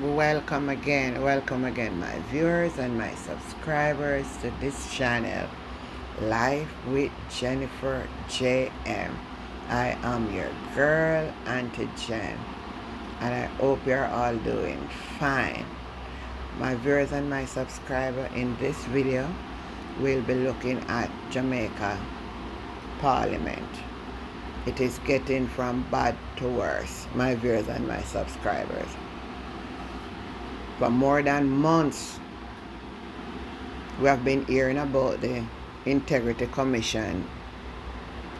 welcome again, my viewers and my subscribers to this channel, Life with Jennifer JM. I am your girl, Auntie Jen, and I hope you're all doing fine. My viewers and my subscriber, in this video, we'll be looking at Jamaica Parliament. It is getting from bad to worse, my viewers and my subscribers. For more than months, we have been hearing about the Intergrity Commission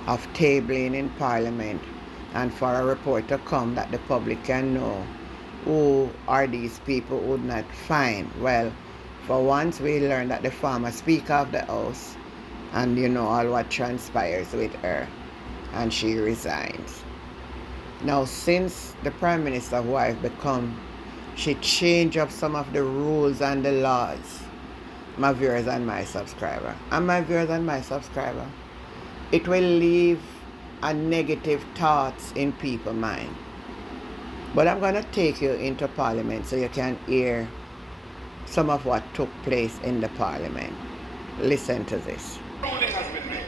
of tabling in Parliament, and for a report to come that the public can know who are these people who would not find. Well, for once we learned that the former Speaker of the House, and you know all what transpires with her, and she resigns. Now, since the Prime Minister's wife become, she changed up some of the rules and the laws, my viewers and my subscriber. And my viewers and my subscriber, it will leave a negative thoughts in people's mind. But I'm going to take you into Parliament so you can hear some of what took place in the Parliament. Listen to this.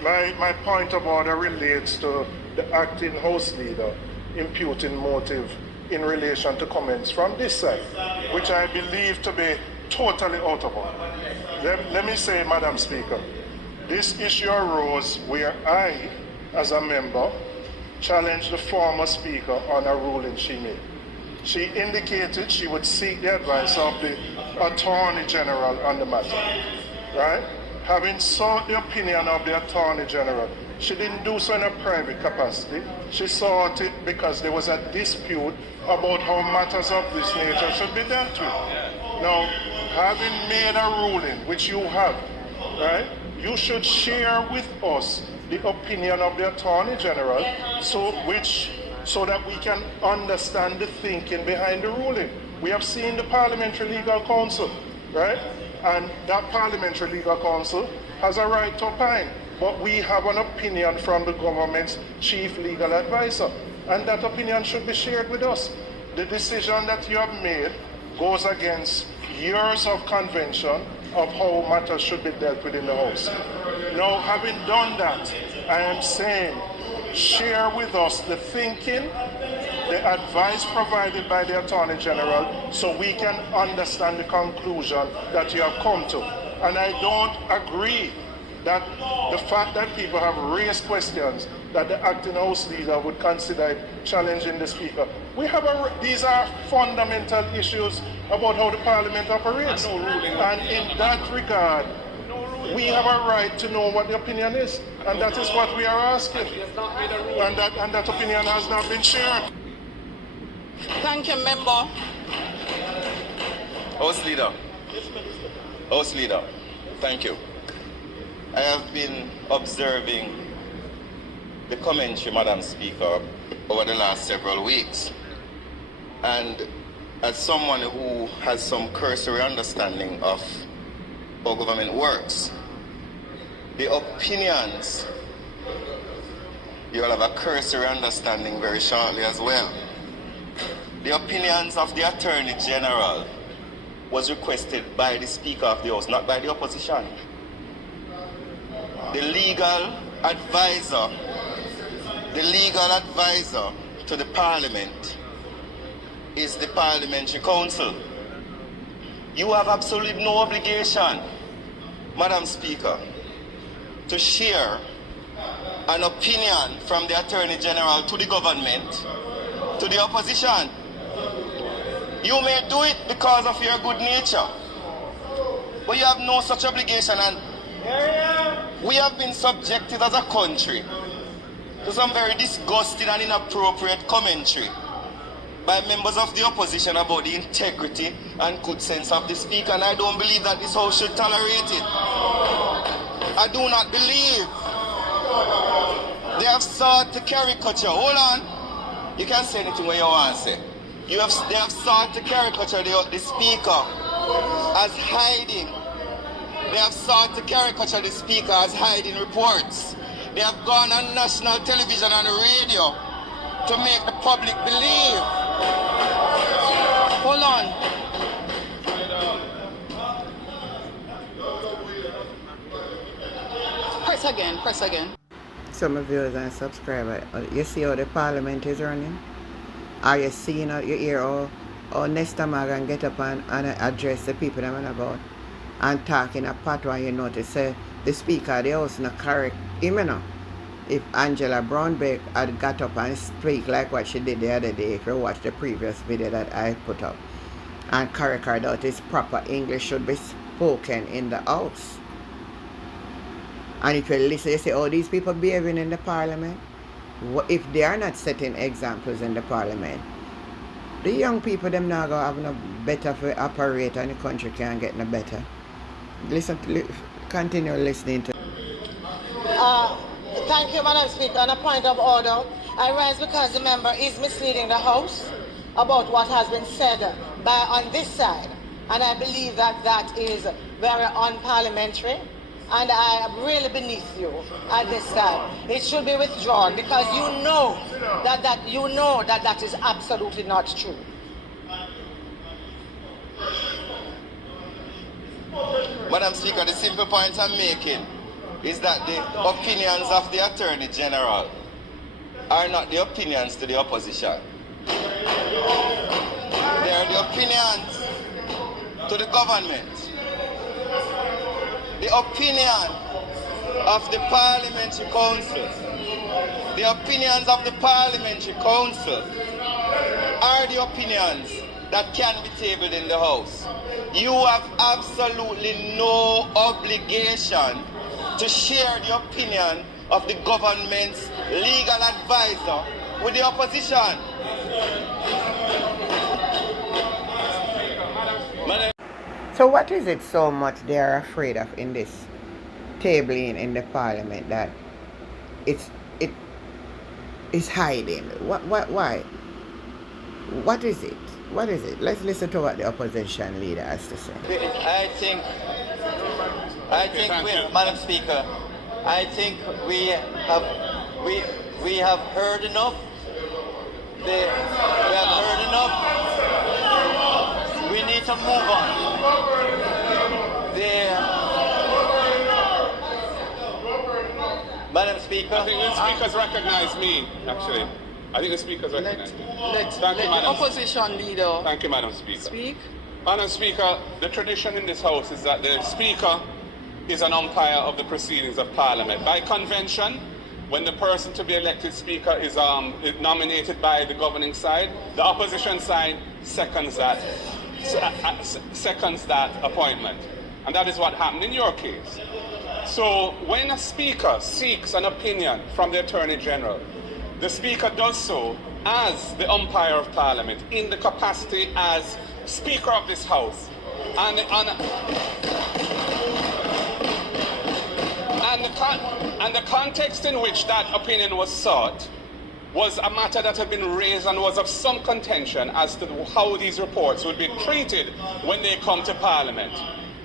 My point of order relates to the acting House Leader imputing motive in relation to comments from this side, which I believe to be totally out of order. Let me say, Madam Speaker, this issue arose where I, as a member, challenged the former Speaker on a ruling she made. She indicated she would seek the advice of the Attorney General on the matter, right? Having sought the opinion of the Attorney General, she didn't do so in a private capacity. She sought it because there was a dispute about how matters of this nature should be dealt with. Now, having made a ruling, which you have, right, you should share with us the opinion of the Attorney General so that we can understand the thinking behind the ruling. We have seen the Parliamentary Legal Council, right? And that Parliamentary Legal Council has a right to opine. But we have an opinion from the government's chief legal advisor, and that opinion should be shared with us. The decision that you have made goes against years of convention of how matters should be dealt with in the House. Now, having done that, I am saying, share with us the thinking, the advice provided by the Attorney General, so we can understand the conclusion that you have come to. And I don't agree that the fact that people have raised questions that the acting House Leader would consider challenging the Speaker. These are fundamental issues about how the Parliament operates. And in that regard, we have a right to know what the opinion is. And that is what we are asking. And that opinion has not been shared. Thank you, Member. House Leader, thank you. I have been observing the commentary, Madam Speaker, over the last several weeks. And as someone who has some cursory understanding of how government works, the opinions, you will have a cursory understanding very shortly as well. The opinions of the Attorney General was requested by the Speaker of the House, not by the opposition. The legal advisor to the Parliament is the Parliamentary Council. You have absolutely no obligation, Madam Speaker, to share an opinion from the Attorney General to the government, to the opposition. You may do it because of your good nature, but you have no such obligation. And we have been subjected as a country to some very disgusting and inappropriate commentary by members of the opposition about the integrity and good sense of the Speaker, and I don't believe that this House should tolerate it. I do not believe they have sought to caricature. Hold on. You can say anything when you want to say. They have sought to caricature the Speaker as hiding. They have sought to caricature the Speaker as hiding reports. They have gone on national television and radio to make the public believe. Hold on. again, press again. Some viewers and subscribers, you see how the parliament is running? Are you seeing how you hear how Nesta Morgan get up and address the people that I'm about and talk in a patois, you know, to say the speaker of the house not correct him, you know. If Angela Brownback had got up and speak like what she did the other day, if you watch the previous video that I put up, and correct her that is proper English should be spoken in the house. And if you listen, you say, oh, these people behaving in the parliament. If they are not setting examples in the parliament, the young people, them now go have no better for operate and the country can't get no better. Continue listening to. Thank you, Madam Speaker. On a point of order, I rise because the member is misleading the House about what has been said on this side. And I believe that that is very unparliamentary. And I am really beneath you at this time. It should be withdrawn because you know that is absolutely not true. Madam Speaker, the simple point I'm making is that the opinions of the Attorney General are not the opinions to the opposition. They are the opinions to the government. The opinion of the Parliamentary Council, the opinions of the Parliamentary Council are the opinions that can be tabled in the House. You have absolutely no obligation to share the opinion of the government's legal advisor with the opposition. So what is it so much they are afraid of in this tabling in the parliament that it is hiding? Why? What is it? What is it? Let's listen to what the opposition leader has to say. I think, Madam Speaker, I think we have heard enough. We have heard enough. We need to move on. Madam Speaker, I think the speakers recognize me, actually. I think the speakers recognize me. Let the opposition leader Thank you, Madam Speaker. speak. Madam Speaker, the tradition in this House is that the Speaker is an umpire of the proceedings of Parliament. By convention, when the person to be elected Speaker is nominated by the governing side, the opposition side seconds that appointment. And that is what happened in your case. So when a Speaker seeks an opinion from the Attorney General, the Speaker does so as the umpire of Parliament in the capacity as Speaker of this House. And the context in which that opinion was sought was a matter that had been raised and was of some contention as to how these reports would be treated when they come to Parliament.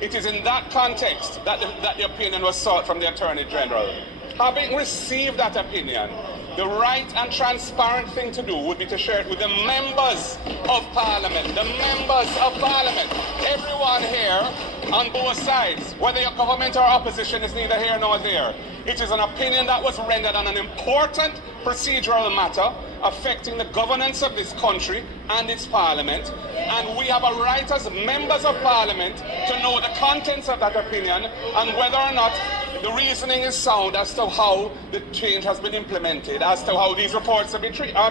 It is in that context that the opinion was sought from the Attorney General. Having received that opinion, the right and transparent thing to do would be to share it with the members of Parliament. The members of Parliament. Everyone here on both sides, whether you're government or opposition, is neither here nor there. It is an opinion that was rendered on an important procedural matter affecting the governance of this country and its Parliament. And we have a right as members of Parliament to know the contents of that opinion and whether or not the reasoning is sound as to how the change has been implemented, as to how these reports are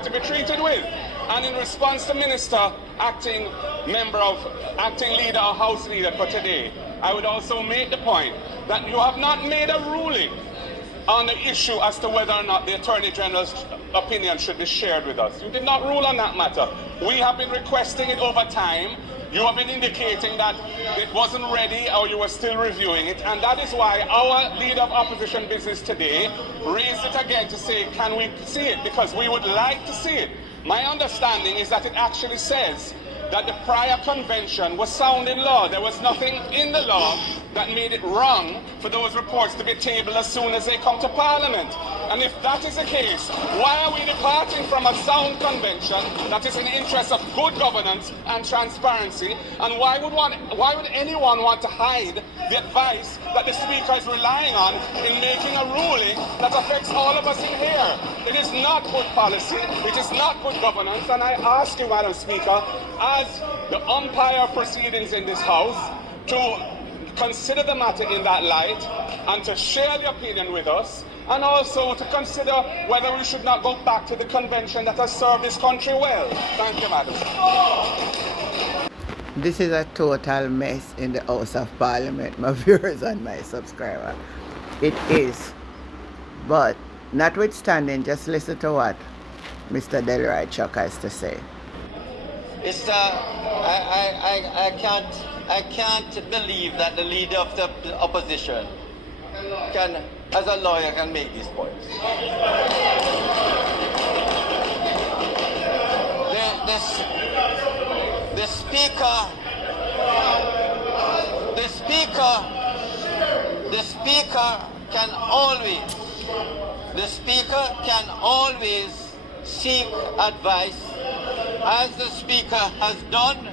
to be treated with. And in response to Minister, acting leader or House leader for today, I would also make the point that you have not made a ruling on the issue as to whether or not the Attorney General's opinion should be shared with us. You did not rule on that matter. We have been requesting it over time. You have been indicating that it wasn't ready or you were still reviewing it, and that is why our leader of opposition business today raised it again to say, can we see it? Because we would like to see it. My understanding is that it actually says that the prior convention was sound in law. There was nothing in the law that made it wrong for those reports to be tabled as soon as they come to Parliament. And if that is the case, why are we departing from a sound convention that is in the interest of good governance and transparency? And why would anyone want to hide the advice that the Speaker is relying on in making a ruling that affects all of us in here? It is not good policy, it is not good governance, and I ask you, Madam Speaker, as the umpire of proceedings in this House, to consider the matter in that light and to share the opinion with us, and also to consider whether we should not go back to the convention that has served this country well. Thank you, Madam. This is a total mess in the House of Parliament, my viewers and my subscribers. It is. But notwithstanding, just listen to what Mr. Delroy Chuck has to say. It's I can't believe that the leader of the opposition can, as a lawyer, can make these points. The speaker can always seek advice, as the speaker has done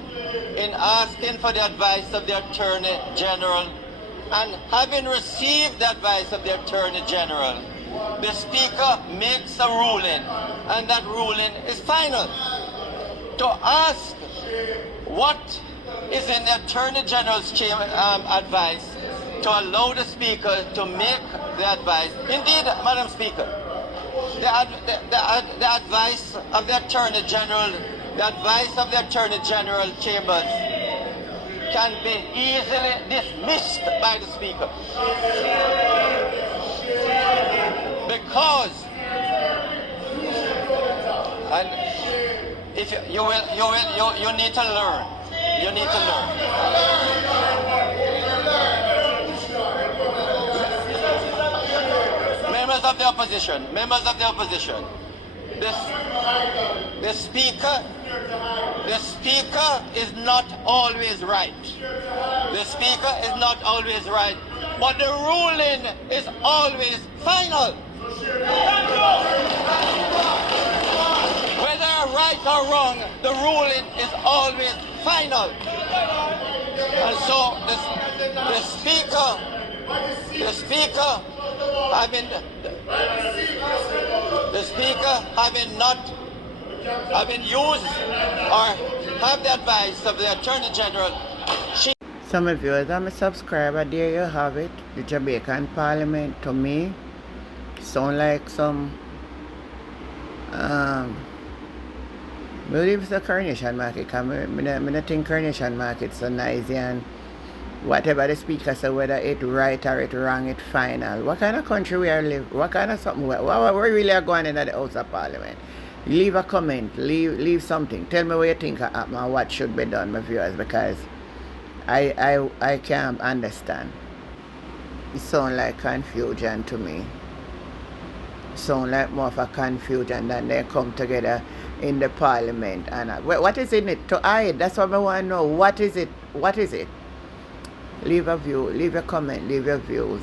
in asking for the advice of the Attorney General, and having received the advice of the Attorney General, the speaker makes a ruling, and that ruling is final. To ask what is in the Attorney General's advice, to allow the Speaker to make the advice. Indeed, Madam Speaker, the advice of the Attorney General, the advice of the Attorney General Chambers can be easily dismissed by the Speaker. Because, and if you need to learn. You need to learn. Members of the opposition, the speaker is not always right. The speaker is not always right, but the ruling is always final. Whether right or wrong, the ruling is always final. And so the speaker having used or have the advice of the Attorney General. Some of you, as I'm a subscriber, there you have it. The Jamaican Parliament, to me, sound like some I believe it's the Coronation Market, because I don't think Coronation Market is so nice, and whatever the speaker says, whether it's right or it's wrong, it's final. What kind of country we are living? What kind of something? What we really are going in the House of Parliament? Leave a comment, leave something. Tell me what you think and what should be done, my viewers, because I can't understand. It sounds like confusion to me. Sound like more of a confusion than they come together in the Parliament. And what is in it to hide? That's what I want to know. What is it? What is it? Leave a view, leave a comment, leave your views.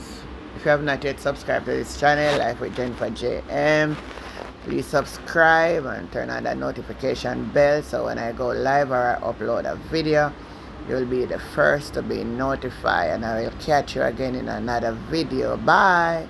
If you have not yet subscribed to this channel, Life with Jennifer JM, please subscribe and turn on that notification bell, so when I go live or I upload a video, you'll be the first to be notified, and I will catch you again in another video. Bye.